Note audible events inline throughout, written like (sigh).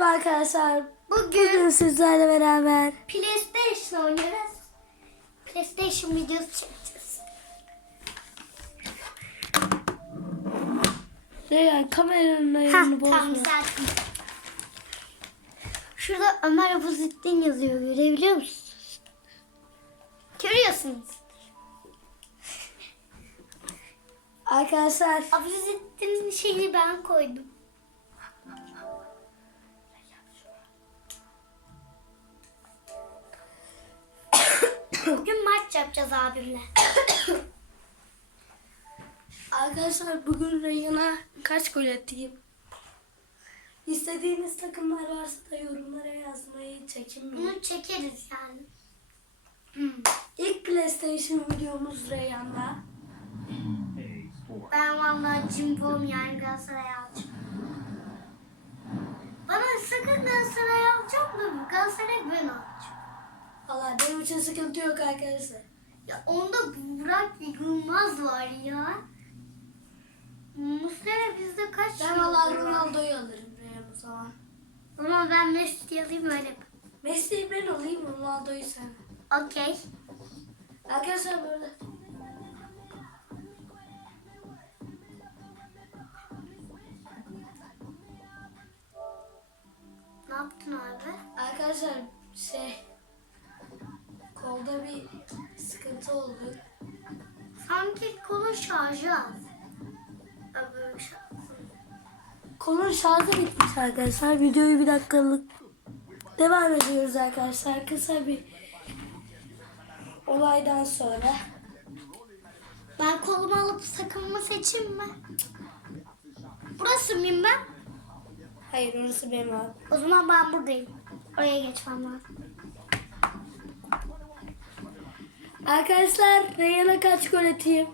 Merhaba arkadaşlar. Bugün Bugün sizlerle beraber PlayStation oynuyoruz. PlayStation videosu çekeceğiz. Reyhan kameranın ayarını bozma. tamam. Şurada Ömer Abuzettin yazıyor. Görebiliyor musunuz? Görüyorsunuz. Arkadaşlar Abuzettin'in şeyini ben koydum. Maç yapacağız abimle. (coughs) arkadaşlar bugün Reyhan'a kaç gol atayım? İstediğiniz takımlar varsa da yorumlara yazmayı çekinmeyin. Bunu çekeriz yani. İlk PlayStation videomuz Reyhan'la. Ben vallahi cimbom yani Galatasaray'ı alacağım. Bana sakın Galatasaray'ı alacağım da Galatasaray'ı ben alacağım. Valla benim için sıkıntı yok arkadaşlar. Ya onda Burak Yılmaz var ya. Muslera bizde kaç Ben valla? Ronaldo'yu alırım Reyhan o zaman. Ama ben Messi alayım öyle. Messi'yi ben alayım Ronaldo'yu sen. Okey. Arkadaşlar böyle. Ne yaptın abi? Arkadaşlar şey kolda bir sıkıntı oldu. Sanki kolun şarjı az. Öbür şarjı. Kolun şarjı bitmiş arkadaşlar. Videoyu bir dakikalık devam ediyoruz arkadaşlar. Kısa bir olaydan sonra. Ben kolumu alıp takımımı seçeyim mi? Burası mıyım ben? Hayır orası benim abi. O zaman ben buradayım. Oraya geçmem lazım. Arkadaşlar Reyhan'a kaç gol atayım?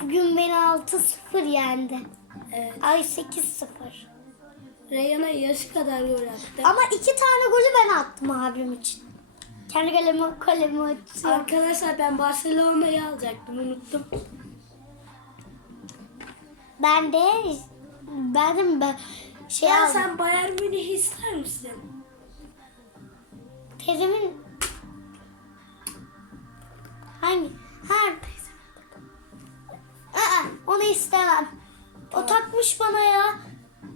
Bugün beni 6-0 yendi. Evet. Ay 8-0. Reyhan'a yaşı kadar gol attı. Ama iki tane golü ben attım abim için. Kendi kalemi kalemi atıyorum. Arkadaşlar ben Barcelona'yı alacaktım unuttum. Ben de ben de ben şey Ya aldım. sen Bayern Münih ister misin? Teyzemin hangi? Her Aa, onu istemem. O takmış bana ya.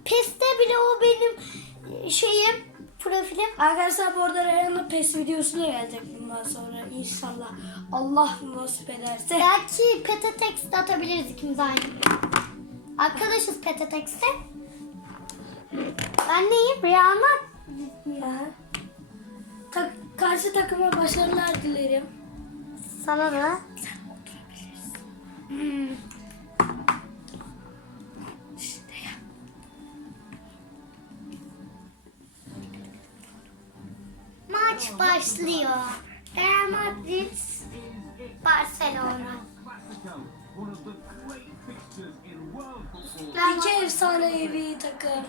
Peste bile o benim şeyim, profilim. Arkadaşlar bu arada Reyhan'la PES videosu da gelecek bundan sonra inşallah. Allah nasip ederse. Belki PTTX'de atabiliriz ikimiz aynı. Arkadaşız PTTX'te. Ben neyim? Tak, karşı takıma başarılar dilerim. Sana da. Hmm. İşte ya. Maç başlıyor. Real Madrid, Barcelona. İki efsanevi takım.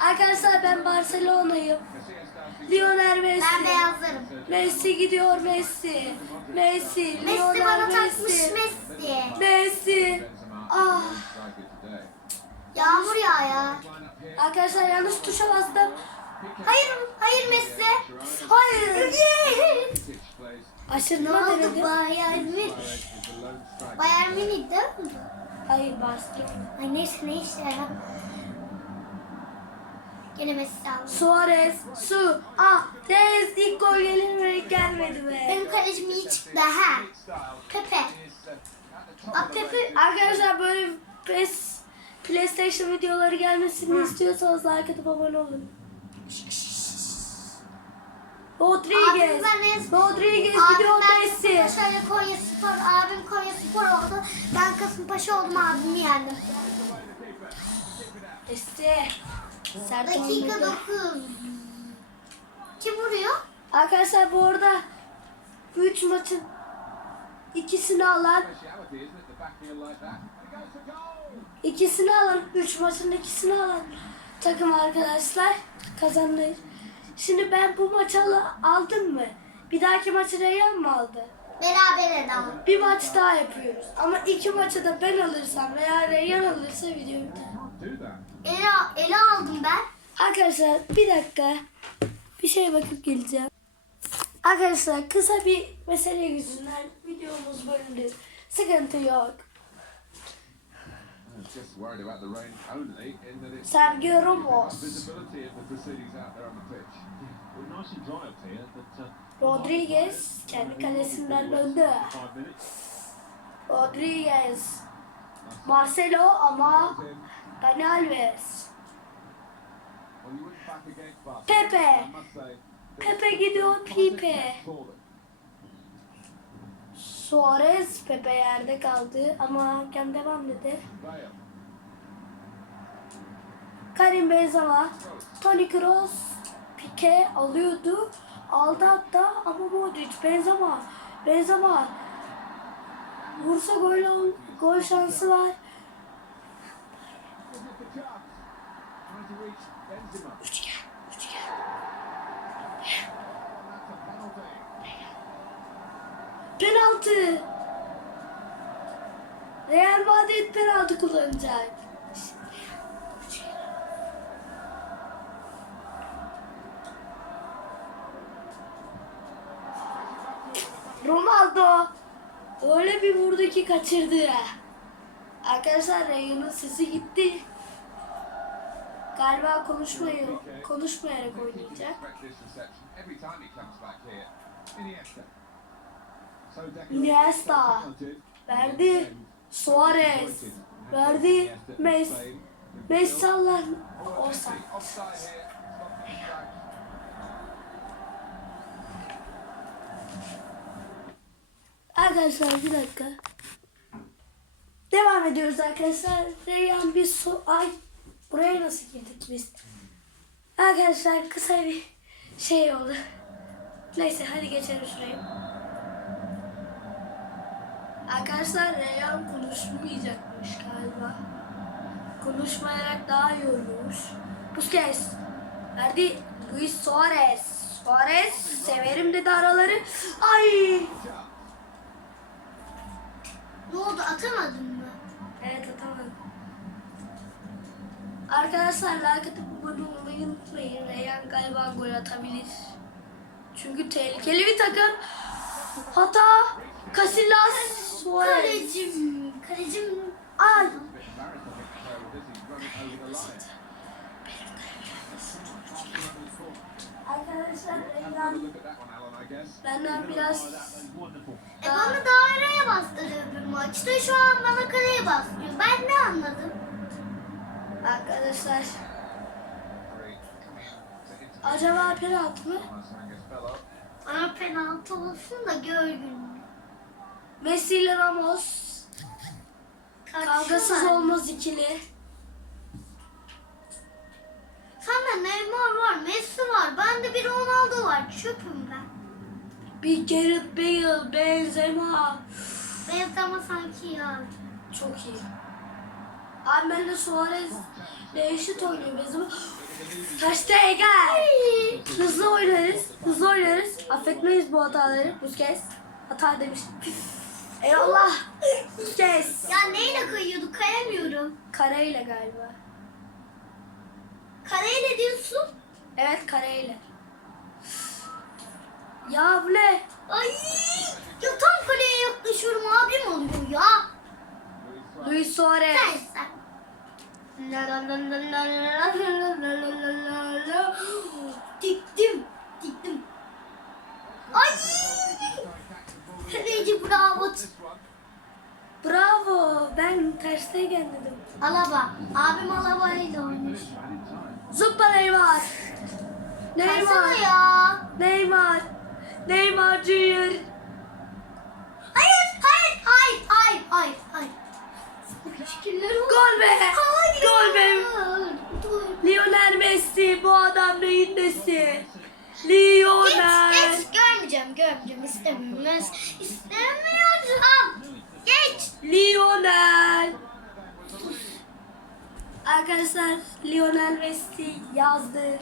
Arkadaşlar ben Barcelona'yım. Lionel Messi. ben beyazlarım. Messi gidiyor Messi. Messi. Messi Lionel bana Messi. takmış Messi. Messi. Ah. Yağmur yağ ya. Arkadaşlar yanlış tuşa bastım. Hayır, hayır Messi. Hayır. ne Aşırma oldu denedim. Bayern Münih? Bayern Münih değil mi? Hayır bastım. Ay neyse neyse ya. Gene Messi aldı. Suarez, Su, ah, Reyes ilk gol gelir mi? Gelmedi be. Benim kalecim iyi çıktı ha. Pepe. Bak Pepe. Arkadaşlar böyle PES, PlayStation videoları gelmesini istiyorsanız like atıp abone olun. Rodriguez, Abim ben Rodriguez Abim gidiyor ben Messi. Kasımpaşa ile Konya Spor. Abim Konya Spor oldu. Ben Kasımpaşa oldum abimi yendim. Messi. Sert Dakika oynadı. 9. Kim vuruyor? Arkadaşlar bu arada 3 maçın ikisini alan ikisini alan 3 maçın ikisini alan takım arkadaşlar kazandı. Şimdi ben bu maçı al- aldım mı? Bir dahaki maçı Reyhan mı aldı? Beraber edelim. Bir maç daha yapıyoruz. Ama iki maçı da ben alırsam veya Reyhan alırsa video biter. Ele, ele aldım ben. Arkadaşlar bir dakika. Bir şeye bakıp geleceğim. Arkadaşlar kısa bir mesele yüzünden videomuz bölündü. Sıkıntı yok. Sergio Ramos, uh, Rodriguez kendi kalesinden döndü. Rodriguez, Marcelo ama. Dani Alves. Pepe. Pepe gidiyor Pipe. Suarez Pepe yerde kaldı ama hakem devam dedi. Karim Benzema, Toni Kroos, Pique alıyordu. Aldı hatta ama Modric, Benzema, Benzema vursa gol, ol- gol şansı var. Penaltı. Real Madrid penaltı kullanacak. Ronaldo öyle bir vurdu ki kaçırdı. Arkadaşlar Reyon'un sesi gitti. Galiba konuşmayı, konuşmayarak oynayacak. Iniesta. Verdi. Suarez. Verdi. Messi. Messi sallar. Offside. Arkadaşlar bir dakika. Devam ediyoruz arkadaşlar. Reyhan bir so ay buraya nasıl girdik biz? Arkadaşlar kısa bir şey oldu. Neyse hadi geçelim şuraya. Arkadaşlar Reyhan konuşmayacakmış galiba. Konuşmayarak daha iyi oynuyormuş. Busquets. Verdi. Luis Suarez. Suarez. Severim dedi araları. Ay. Ne oldu atamadın mı? Evet atamadım. Arkadaşlar like atıp abone olmayı unutmayın. Reyhan galiba gol atabilir. Çünkü tehlikeli bir takım. Hata Casillas Suarez. Kalecim, kalecim. Ay. Arkadaşlar Reyhan benden biraz. E bana daireye bastırıyor bir maçta. Şu an bana kaleye bastırıyor. Ben ne anladım? Arkadaşlar acaba penaltı mı? Bana penaltı olsun da gör gününü. Messi ile Ramos kavgasız olmaz ikili. Sende Neymar var, Messi var. Bende bir Ronaldo var. Çöpüm ben. Bir Gareth Bale, Benzema. Benzema sanki ya. Çok iyi. Abi ben de Suarez eşit oynuyor Benzema. Kaçta Egal. Hızlı oynarız. Hızlı oynarız. Affetmeyiz bu hataları. Busquets. Hata demiş. Eyvallah. Busquets. Ya neyle kayıyorduk? Kayamıyorum. Kareyle galiba. Kareyle diyorsun. Evet kareyle. Ya bu ne? Ay! Ya tam kaleye yaklaşıyorum abim oluyor ya. Luis Suarez. Sen. Diktim. Diktim. Ay! Kaleci bravo. Bravo. Ben tersteyken dedim. Alaba. Abim Alaba ile oynuyor. Zıpla Neymar. Neymar. ya. Neymar. Neymar Junior. Hayır, hayır, hayır, hayır, hayır, hayır. Gol be. Hayır. Gol be. Lionel Messi bu adam neyin nesi? Geç, Lionel. geç. Görmeyeceğim, görmeyeceğim. İstemiyorum. İstemiyorum. Geç. Lionel. Arkadaşlar Lionel Messi yazdı.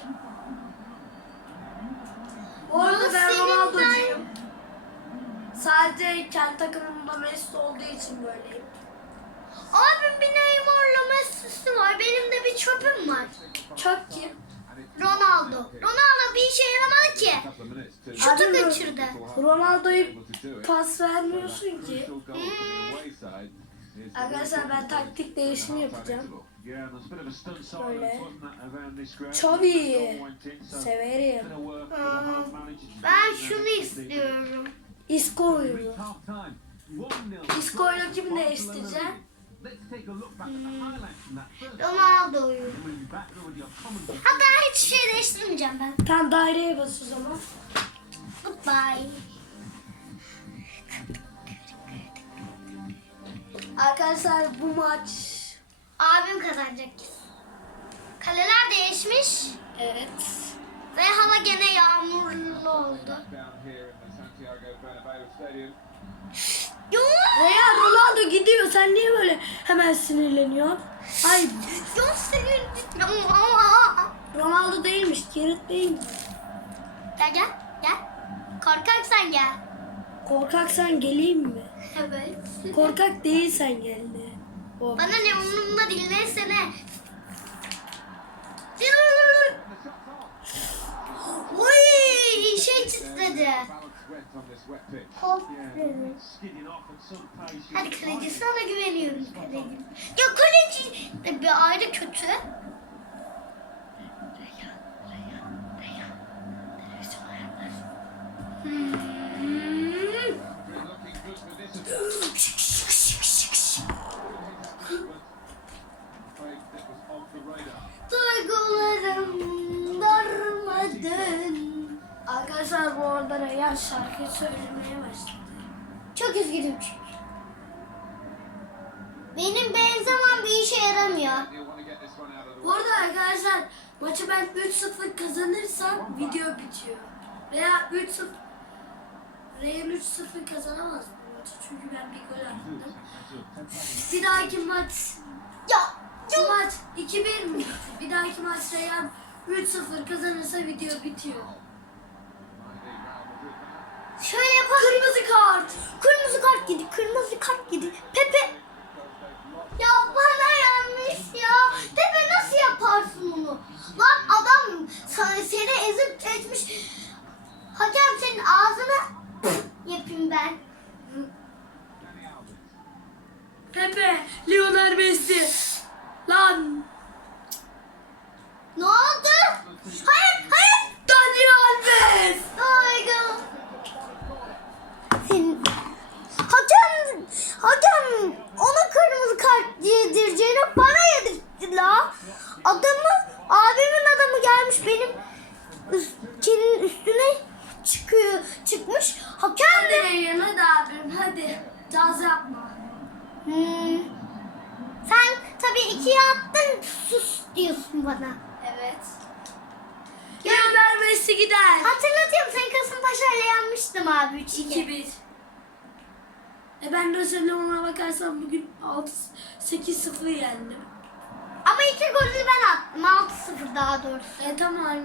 Bu arada ben Ronaldo'cuyum. Sadece kendi takımımda Messi olduğu için böyleyim. Abim bir Neymar'la Messi'si var. Benim de bir çöpüm var. Çöp kim? And Ronaldo. Ronaldo bir işe yaramadı ki. A couple of minutes to Şutu Abi, kaçırdı. Ronaldo'yu pas vermiyorsun ki. The Arkadaşlar ben taktik değişimi yapacağım. Böyle. so Severim. to Ben şunu istiyorum. 1-0. Isco'yla kim değiştireceğim? Ronaldo'yu. Comments. Hatta hiç şey değiştirmeyeceğim ben. Tam daireye bas o zaman. Goodbye. Arkadaşlar bu maç Abim kazanacak. Kaleler değişmiş evet. ve hava gene yağmurlu oldu. Veya Ronaldo gidiyor sen niye böyle hemen sinirleniyorsun? Ay Yo senin... Ronaldo değilmiş, Gerrit. Gel gel gel. Korkaksan gel. Korkaksan geleyim mi? Evet. Korkak değilsen geldi. O. Bana ne umurumda değil neyse ne. Oy şey pace. Hadi kaleci sana güveniyorum kaleci. Ya kaleci de bir ayrı kötü. Duygularım darmadın. Arkadaşlar bu arada Reyhan şarkı söylemeye başladı. Çok üzgünüm çünkü. Benim benzemem bir işe yaramıyor. Bu arada arkadaşlar maçı ben 3-0 kazanırsam video bitiyor. Veya 3-0 Reyhan 3-0 kazanamaz bu maçı çünkü ben bir gol attım. Bir dahaki maç Ya bu maç 2-1 mi? Bir dahaki maç Reyhan 3-0 kazanırsa video bitiyor. Real şöyle yapalım. Kırmızı kart. Kırmızı kart gidi, kırmızı kart gidi. Pepe. Ya bana yanlış ya. Pepe nasıl yaparsın bunu? Lan adam sana, seni ezip geçmiş. Hakem senin ağzına yapayım ben. Pepe, Lionel Messi. Lan. Ne oldu? Hayır, hayır. Dani Alves. Oh my god. Senin... Hakem, hakem ona kırmızı kart yedireceğine bana yedirdi la. Adamı, abimin adamı gelmiş benim üstünün üstüne çıkıyor, çıkmış. Hakem Hadi de... Reyhan hadi. Caz yapma. Hmm. Sen tabii ikiye attın, sus diyorsun bana. Evet. Lionel Messi gider. Hatırlatıyorum seni Kasımpaşa'yla yenmiştim abi 3-2. 2-1. E ben Barcelona'ya bakarsam bugün 6 8-0 yendim. Ama iki golü ben attım. 6-0 daha doğrusu. E tamam.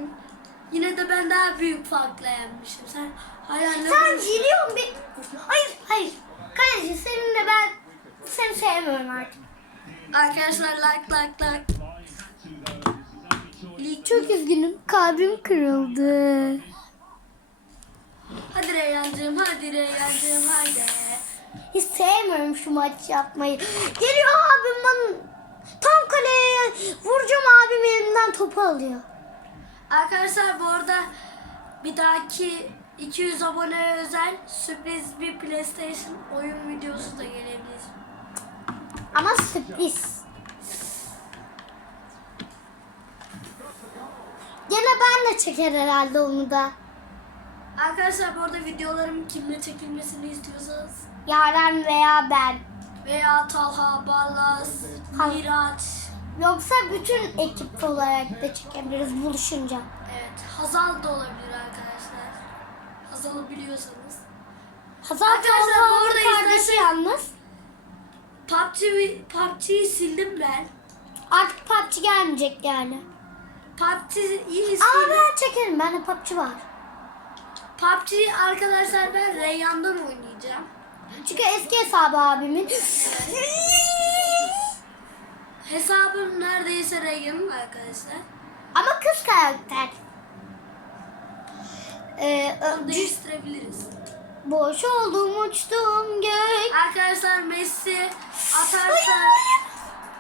Yine de ben daha büyük farkla yenmişim. Sen hala ne Sen Zilyon bir... Hayır, hayır. Kaleci seninle ben seni sevmiyorum artık. Arkadaşlar like like like. Çok üzgünüm. Kalbim kırıldı. Hadi Reyhancığım hadi Reyhancığım hadi. Hiç sevmiyorum şu maç yapmayı. Geliyor abim bana tam kaleye vuracağım abim elimden topu alıyor. Arkadaşlar bu arada bir dahaki 200 aboneye özel sürpriz bir PlayStation oyun videosu da gelebilir. Ama sürpriz. Gene ben de çeker herhalde onu da. Arkadaşlar bu arada videolarımın kimle çekilmesini istiyorsanız Yaren veya ben. veya Talha, Ballas. Miraç, Yoksa bütün ekip olarak da çekebiliriz buluşunca. evet Hazal da olabilir arkadaşlar. Hazal'ı biliyorsanız. Hazal Arkadaşlar, bu Talha'nın arada kardeşi izlersen- yalnız. PUBG, PUBG'yi sildim ben. Artık PUBG gelmeyecek yani. PUBG'yi Ama sildim. ben çekerim. Bende PUBG var. PUBG'yi arkadaşlar ben Reyyan'dan oynayacağım. Çünkü eski hesabı abimin. (laughs) Hesabım neredeyse Reyyan'ın arkadaşlar. Ama kız karakter. Ee, değiştirebiliriz. boş oldum uçtum gök. Arkadaşlar Messi atarsa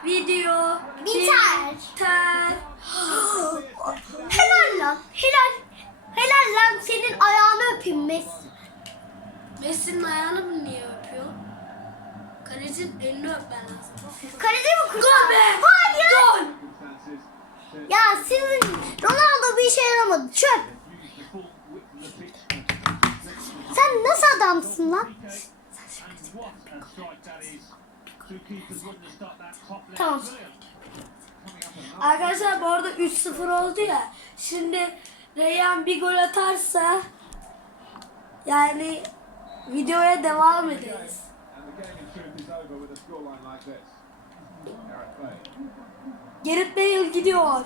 video Biter. biter. (gasps) Helal lan. Helal. Helal lan senin ayağını öpeyim Messi. Messi'nin ayağını mı niye öpüyor? Kalecinin elini öpmen lazım. Kaleci mi kurtar? Gol be! Hayır. Gol! Ya sizin Ronaldo bir işe yaramadı. Çöp. Sen nasıl adamsın lan? Tamam. Arkadaşlar bu arada 3-0 oldu ya. Şimdi Reyhan bir gol atarsa yani videoya devam ederiz. Gareth Bale. Gidiyor.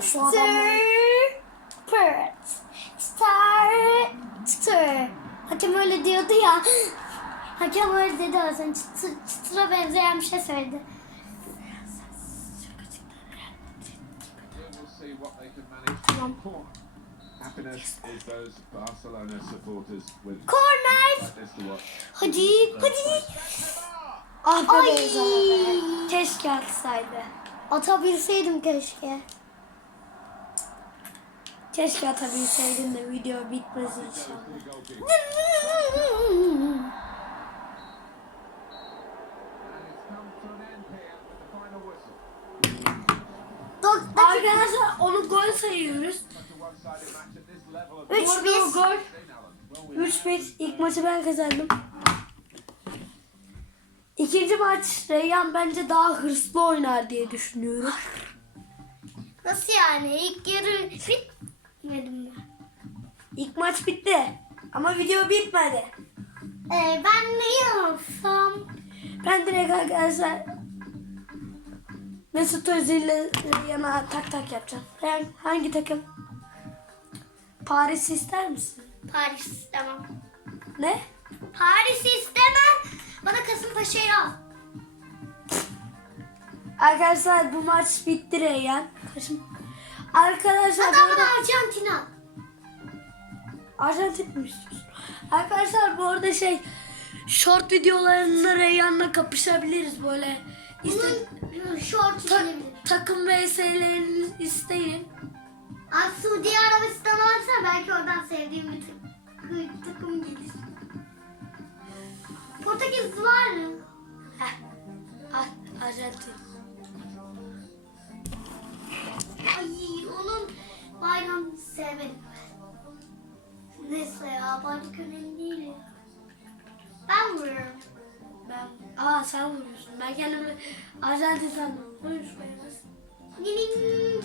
Şu. Super. Star. Star. Hakem öyle diyordu ya. (gasps) Hakem öyle dedi o zaman. Çıtır, çıtıra benzeyen bir şey söyledi. See what they can manage to. Happiness is those Barcelona supporters with Corner. this to watch. Hadi. Hadi. Ah be Ay. Beyza. Keşke atsaydı. Atabilseydim keşke. Keşke atabilseydin de video bitmez inşallah. To (laughs) the Arkadaşlar onu gol sayıyoruz. Such a one-sided match at this level of Üç Bu arada o biz. gol. Dean Allen. 3-1 ilk maçı ben kazandım. İkinci maç Reyhan bence daha hırslı oynar diye düşünüyorum. Nasıl yani? İlk yarı bitmedim mi? İlk maç bitti. Ama video bitmedi. Ee, ben ne yapsam? Ben direkt arkadaşlar Mesut Özil ile Reyhan'a tak tak yapacağım. Reyhan hangi takım? Paris ister misin? Paris istemem. Ne? Paris'i istemem. Bana Kasımpaşa'yı al. Arkadaşlar bu maç bitti Reyhan. Kaşım. Arkadaşlar Hatta bu bana arada Arjantin al. Arjantin mi istiyorsun? Arkadaşlar bu arada şey short videolarında Reyhan'la kapışabiliriz böyle. İşte Bunun şortu gelebilir. takım vs'lerini isteyin. Abi Suudi Arabistan'a baksana belki oradan sevdiğim bir takım, takım gelir. Portekiz var mı? Heh. Ar- Arjantin. Ay onun bayrağını sevmedim. Neyse ya bayrak önemli değil ya. Ben vuruyorum. Ben aa sen vuruyorsun. Ben kendimi Arjantin sandım. Buyur beyaz. Nining.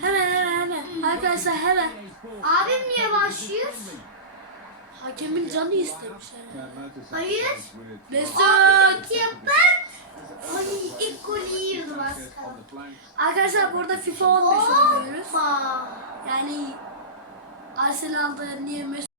Hemen hemen hemen. Arkadaşlar hemen. Abim niye başlıyor? Hakemin canı istemiş Hayır. Mesut. Abi yapın. Ay ilk golü yiyordum flanks. Arkadaşlar burada FIFA 15 oynuyoruz. Yani Arsenal'da niye Mesut